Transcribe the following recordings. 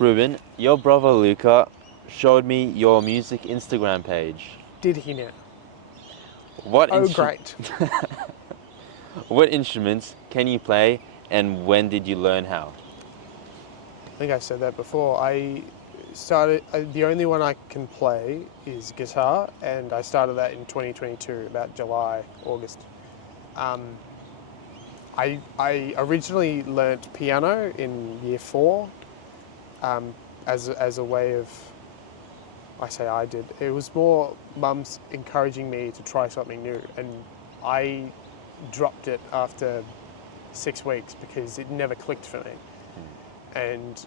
Reuben, your brother Luca showed me your music Instagram page. Did he now? What Oh, instru- great. what instruments can you play, and when did you learn how? I think I said that before. The only one I can play is guitar, and I started that in 2022, about July, August. Um, I originally learnt piano in year 4 as a way of, I say I did, it was more mum's encouraging me to try something new, and I dropped it after 6 weeks because it never clicked for me. And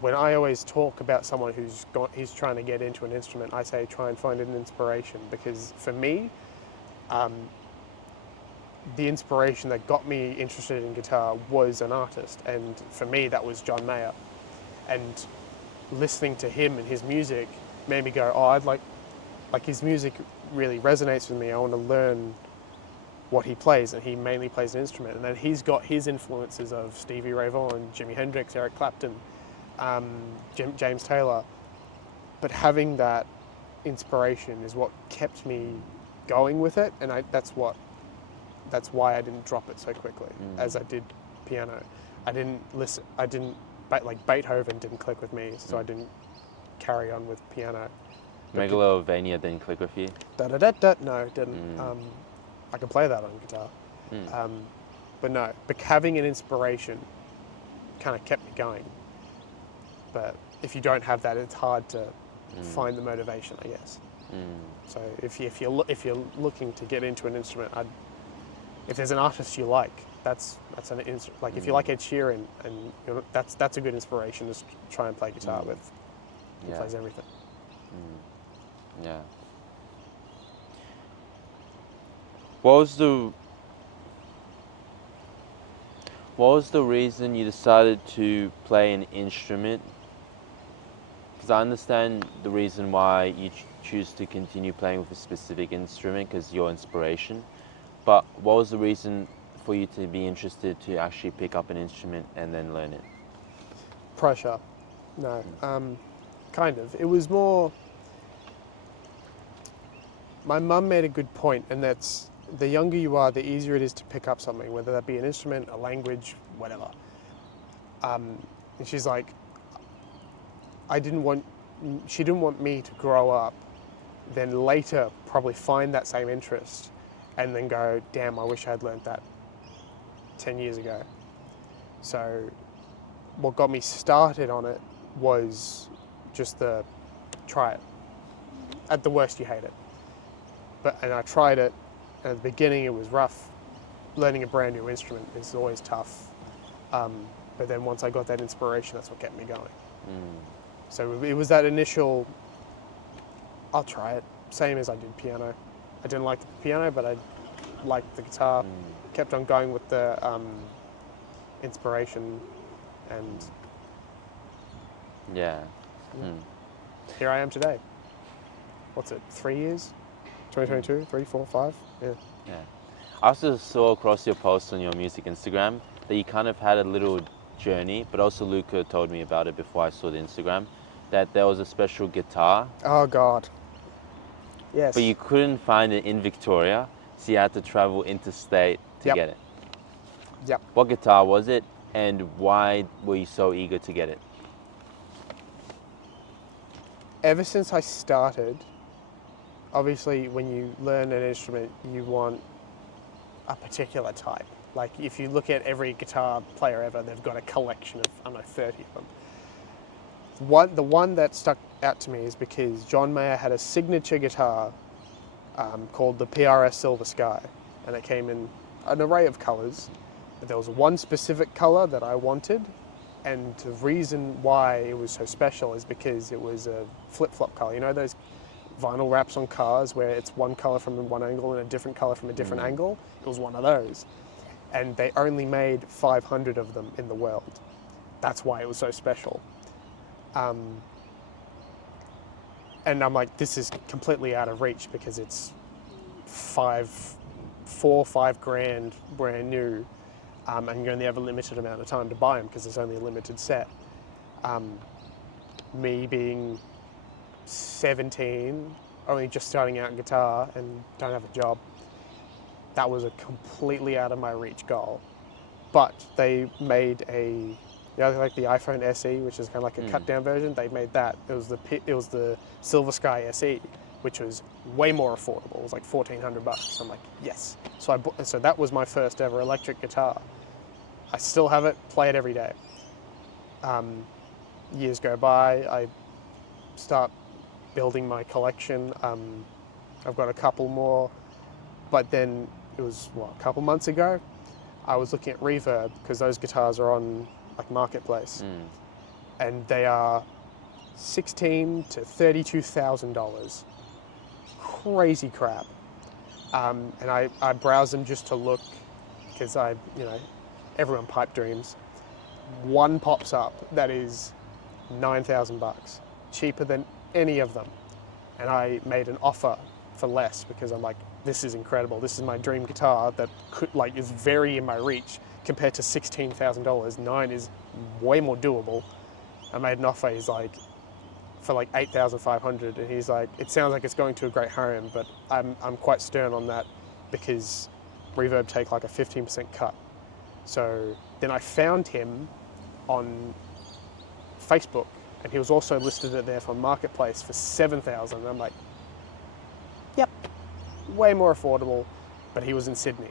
when I always talk about someone who's trying to get into an instrument, I say try and find an inspiration, because for me, the inspiration that got me interested in guitar was an artist, and for me that was John Mayer. And listening to him and his music made me go, oh, I'd like his music really resonates with me. I want to learn what he plays, and he mainly plays an instrument. And then he's got his influences of Stevie Ray Vaughan, Jimi Hendrix, Eric Clapton, James Taylor. But having that inspiration is what kept me going with it, and that's why I didn't drop it so quickly as I did piano. Like Beethoven didn't click with me, so I didn't carry on with piano. Megalovania didn't click with you? No, it didn't. I can play that on guitar. But no, but having an inspiration kind of kept me going. But if you don't have that, it's hard to find the motivation, I guess. So if you're looking to get into an instrument, if there's an artist you like, that's an like if you like Ed Sheeran, and that's a good inspiration to try and play guitar with. He plays everything. Yeah. What was the reason you decided to play an instrument? Because I understand the reason why you choose to continue playing with a specific instrument, because your inspiration. But what was the reason for you to be interested to actually pick up an instrument and then learn it? Pressure. No. Kind of. It was more, my mum made a good point, and that's the younger you are, the easier it is to pick up something, whether that be an instrument, a language, whatever. And she's like, she didn't want me to grow up, then later probably find that same interest, and then go, damn, I wish I had learnt that 10 years ago. So what got me started on it was just try it. At the worst, you hate it. And I tried it, and at the beginning it was rough. Learning a brand new instrument is always tough. But then once I got that inspiration, that's what kept me going. So it was that initial, I'll try it, same as I did piano. I didn't like the piano, but I liked the guitar. Kept on going with the inspiration, and here I am today. What's it, 3 years? 2022, 3, 4, 5? Yeah. I also saw across your posts on your music Instagram that you kind of had a little journey, but also Luca told me about it before I saw the Instagram, that there was a special guitar. Oh, God. Yes. But you couldn't find it in Victoria, so you had to travel interstate to get it. Yep. What guitar was it, and why were you so eager to get it? Ever since I started, obviously when you learn an instrument, you want a particular type. Like if you look at every guitar player ever, they've got a collection of, I don't know, 30 of them. The one that stuck out to me is because John Mayer had a signature guitar called the PRS Silver Sky, and it came in an array of colours, but there was one specific colour that I wanted, and the reason why it was so special is because it was a flip-flop colour. You know those vinyl wraps on cars where it's one colour from one angle and a different colour from a different angle? It was one of those. And they only made 500 of them in the world. That's why it was so special. And I'm like, this is completely out of reach because it's $4 or $5 brand new, and you only have a limited amount of time to buy them because there's only a limited set. me being 17, only just starting out in guitar and don't have a job, that was a completely out of my reach goal. But they made like the iPhone SE, which is kind of like a cut down version. They made that. It was the Silver Sky SE, which was way more affordable. It was like $1,400. I'm like, yes. So that was my first ever electric guitar. I still have it, play it every day. Years go by, I start building my collection. I've got a couple more, but then it was a couple months ago, I was looking at Reverb because those guitars are on like Marketplace, and they are $16,000 to $32,000. Crazy crap. And I browse them just to look because everyone pipe dreams. One pops up that is $9,000, cheaper than any of them. And I made an offer for less because I'm like, this is incredible. This is my dream guitar that is very in my reach compared to $16,000. 9 is way more doable. I made an offer. He's like, for like $8,500, and he's like, it sounds like it's going to a great home, but I'm quite stern on that because Reverb take like a 15% cut. So then I found him on Facebook, and he was also listed there for Marketplace for $7,000. And I'm like, yep, way more affordable, but he was in Sydney.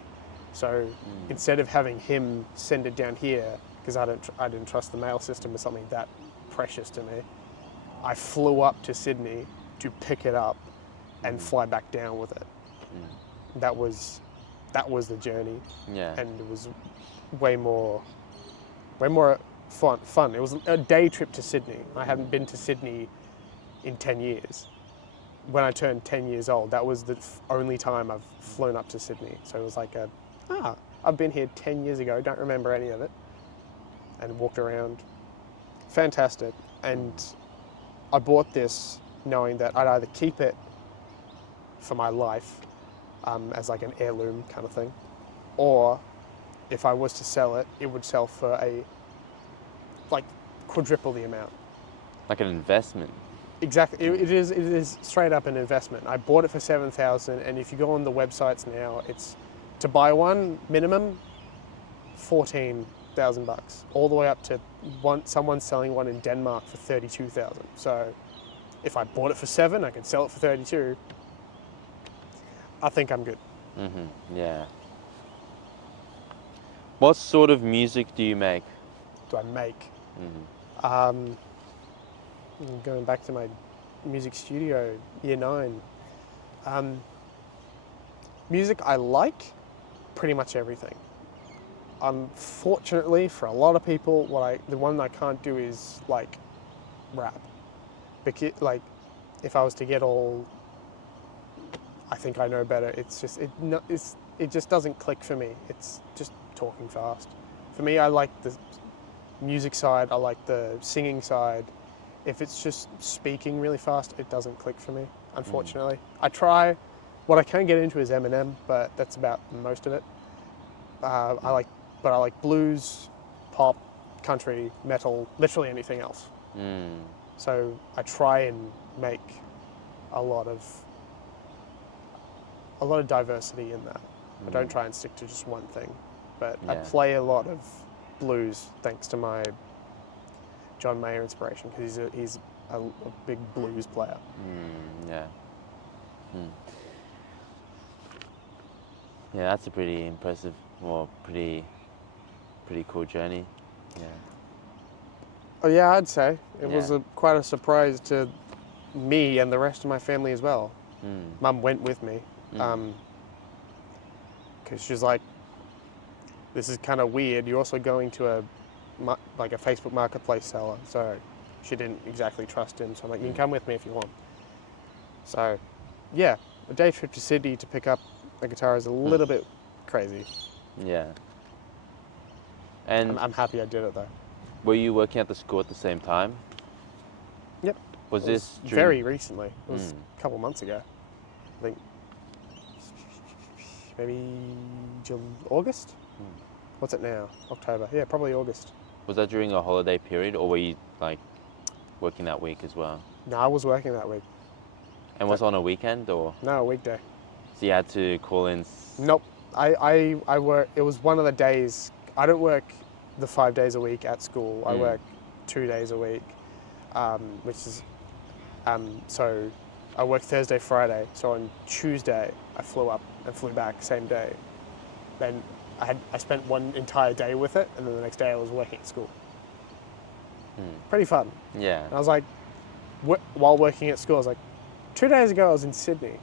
So instead of having him send it down here, because I didn't trust the mail system with something that precious to me, I flew up to Sydney to pick it up and fly back down with it. That was the journey. Yeah. And it was way more fun. It was a day trip to Sydney. I hadn't been to Sydney in 10 years. When I turned 10 years old, that was the only time I've flown up to Sydney. So it was like I've been here 10 years ago, don't remember any of it, and walked around. Fantastic. And I bought this knowing that I'd either keep it for my life as like an heirloom kind of thing, or if I was to sell it, it would sell for quadruple the amount. Like an investment. Exactly, it is straight up an investment. I bought it for $7,000, and if you go on the websites now, it's to buy one minimum $14,000, all the way up to someone selling one in Denmark for $32,000. So if I bought it for $7,000, I could sell it for $32,000. I think I'm good. Yeah. What sort of music do you make? Do I make? Going back to my music studio, year 9. Music I like, pretty much everything. Unfortunately, for a lot of people, the one I can't do is like rap. Because if I was to get all, I think I know better. It's just it just doesn't click for me. It's just talking fast. For me, I like the music side. I like the singing side. If it's just speaking really fast, it doesn't click for me, unfortunately. I try. What I can get into is Eminem, but that's about most of it. I like blues, pop, country, metal, literally anything else. So I try and make a lot of diversity in that. I don't try and stick to just one thing. But I play a lot of blues thanks to my John Mayer inspiration, because he's a big blues player. Yeah, that's a pretty impressive, pretty cool journey. Yeah. Oh yeah, I'd say it was quite a surprise to me and the rest of my family as well. Mum went with me because she's like, "This is kind of weird. You're also going to a Facebook Marketplace seller," so she didn't exactly trust him. So I'm like, "You can come with me if you want." So, yeah, a day trip to Sydney to pick up a guitar is a little bit crazy. Yeah. And I'm happy I did it though. Were you working at the school at the same time? Yep. Was this very recently? It was a couple months ago. I think maybe August. What's it now? October. Yeah, probably August. Was that during a holiday period, or were you like? working that week as well? No, I was working that week. And was it on a weekend or? No, a weekday. So you had to call in? Nope. I work. It was one of the days. I don't work the 5 days a week at school. I work 2 days a week, which is so I work Thursday, Friday. So on Tuesday I flew up and flew back same day. Then I spent one entire day with it, and then the next day I was working at school. Pretty fun. Yeah. And I was like, while working at school, I was like, 2 days ago I was in Sydney.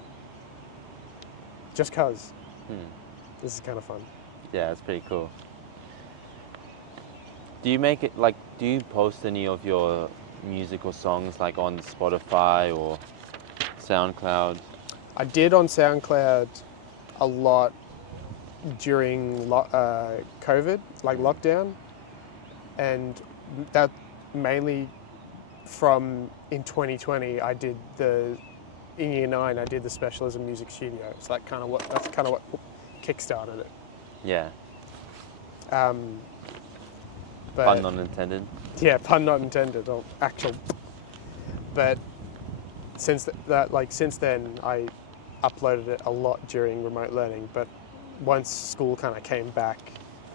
Just cause. This is kind of fun. Yeah, it's pretty cool. Do you make it like? Do you post any of your musical songs like on Spotify or SoundCloud? I did on SoundCloud a lot during COVID, like lockdown, and that mainly from in 2020. I did in year 9. I did the specialism music studio. So that's kind of what kickstarted it. Yeah. But Pun not intended. yeah, pun not intended, or actual. But since then, I uploaded it a lot during remote learning. But once school kind of came back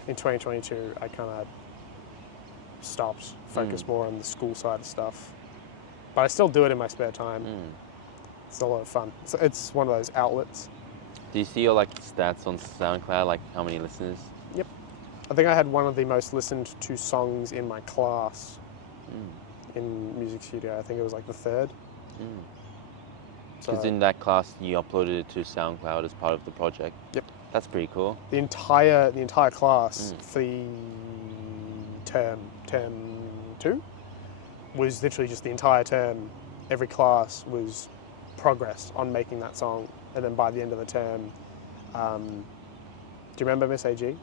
in 2022, I kind of stopped, focused more on the school side of stuff. But I still do it in my spare time. It's a lot of fun. So it's one of those outlets. Do you see your like stats on SoundCloud, like how many listeners? Yep. I think I had one of the most listened to songs in my class in music studio. I think it was like the 3rd. Because in that class you uploaded it to SoundCloud as part of the project. Yep. That's pretty cool. The entire class for the term 2 was literally just the entire term. Every class was progress on making that song, and then by the end of the term, do you remember Miss AG?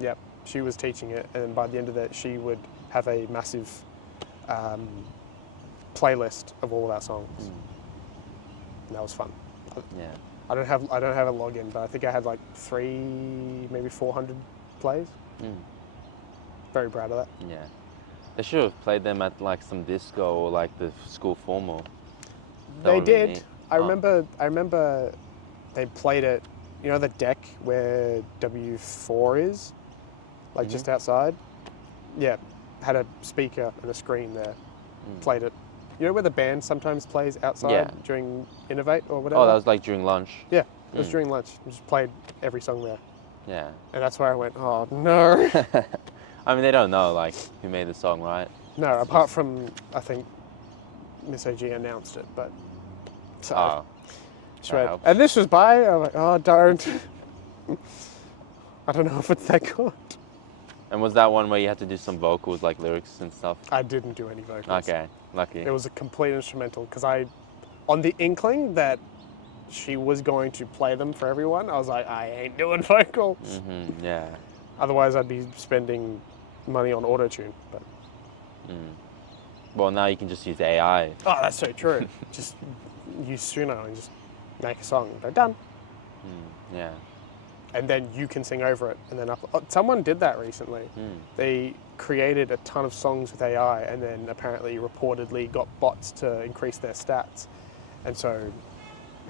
Yep, she was teaching it, and by the end of it, she would have a massive playlist of all of our songs. And that was fun. Yeah. I don't have a login, but I think I had like maybe 400 plays. Very proud of that. Yeah. They should have played them at like some disco or like the school formal. They did. I remember they played it. You know the deck where W4 is, like just outside. Yeah, had a speaker and a screen there. Played it. You know where the band sometimes plays outside during Innovate or whatever? Oh, that was like during lunch. Yeah, it was during lunch. We just played every song there. Yeah. And that's where I went, oh no. I mean, they don't know like who made the song, right? No, apart from I think Miss AG announced it, but so. Helps. And this was by. I'm like, oh, don't. I don't know if it's that good. And was that one where you had to do some vocals, like lyrics and stuff? I didn't do any vocals. Okay, lucky. It was a complete instrumental because on the inkling that she was going to play them for everyone, I was like, I ain't doing vocals. Yeah. Otherwise, I'd be spending money on auto-tune. But Well, now you can just use AI. oh, that's so true. Just use Suno and just make a song. They're done. Yeah. And then you can sing over it and then someone did that recently. They created a ton of songs with AI and then apparently reportedly got bots to increase their stats. And so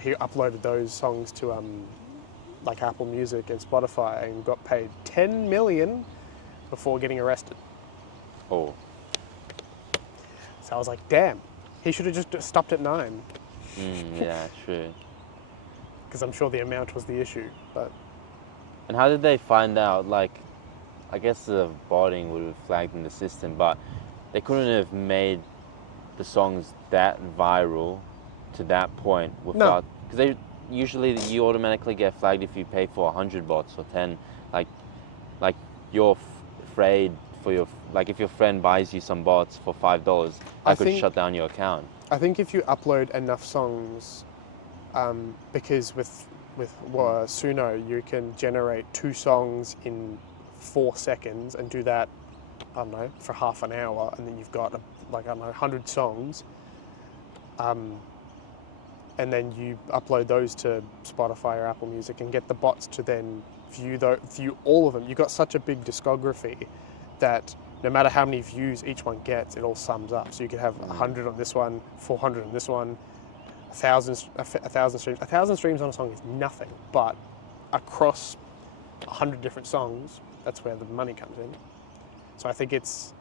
he uploaded those songs to like Apple Music and Spotify and got paid $10 million before getting arrested. Oh. So I was like, damn, he should have just stopped at 9. Yeah, true. Because I'm sure the amount was the issue, but... And how did they find out? Like, I guess the botting would have flagged in the system, but they couldn't have made the songs that viral to that point without... Because they usually you automatically get flagged if you pay for 100 bots or 10. Like you're afraid for your... Like, if your friend buys you some bots for $5, that could shut down your account. I think if you upload enough songs, because with Suno, you can generate 2 songs in 4 seconds and do that, I don't know, for half an hour, and then you've got 100 songs, and then you upload those to Spotify or Apple Music and get the bots to then view all of them. You've got such a big discography that no matter how many views each one gets, it all sums up. So you could have 100 on this one, 400 on this one, 1,000 streams. 1,000 streams on a song is nothing, but across 100 different songs, that's where the money comes in. So I think it's,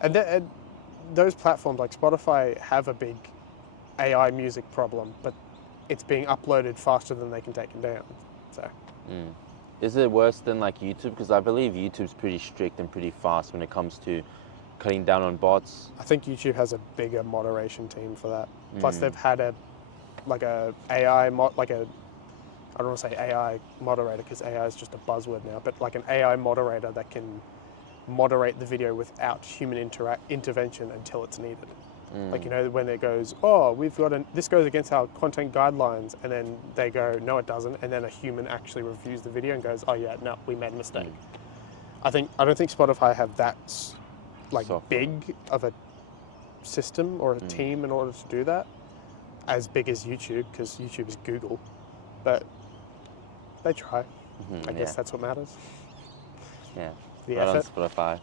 and those platforms like Spotify have a big AI music problem, but it's being uploaded faster than they can take it down. So. Is it worse than like YouTube? Because I believe YouTube's pretty strict and pretty fast when it comes to cutting down on bots. I think YouTube has a bigger moderation team for that. Plus, they've had I don't want to say AI moderator because AI is just a buzzword now, but like an AI moderator that can moderate the video without human intervention until it's needed. Like, you know, when it goes, oh, this goes against our content guidelines, and then they go, no, it doesn't, and then a human actually reviews the video and goes, oh yeah, no, we made a mistake. I don't think Spotify have that big of a system or a team in order to do that, as big as YouTube, because YouTube is Google, but they try. I guess that's what matters. Yeah. The right effort. on Spotify.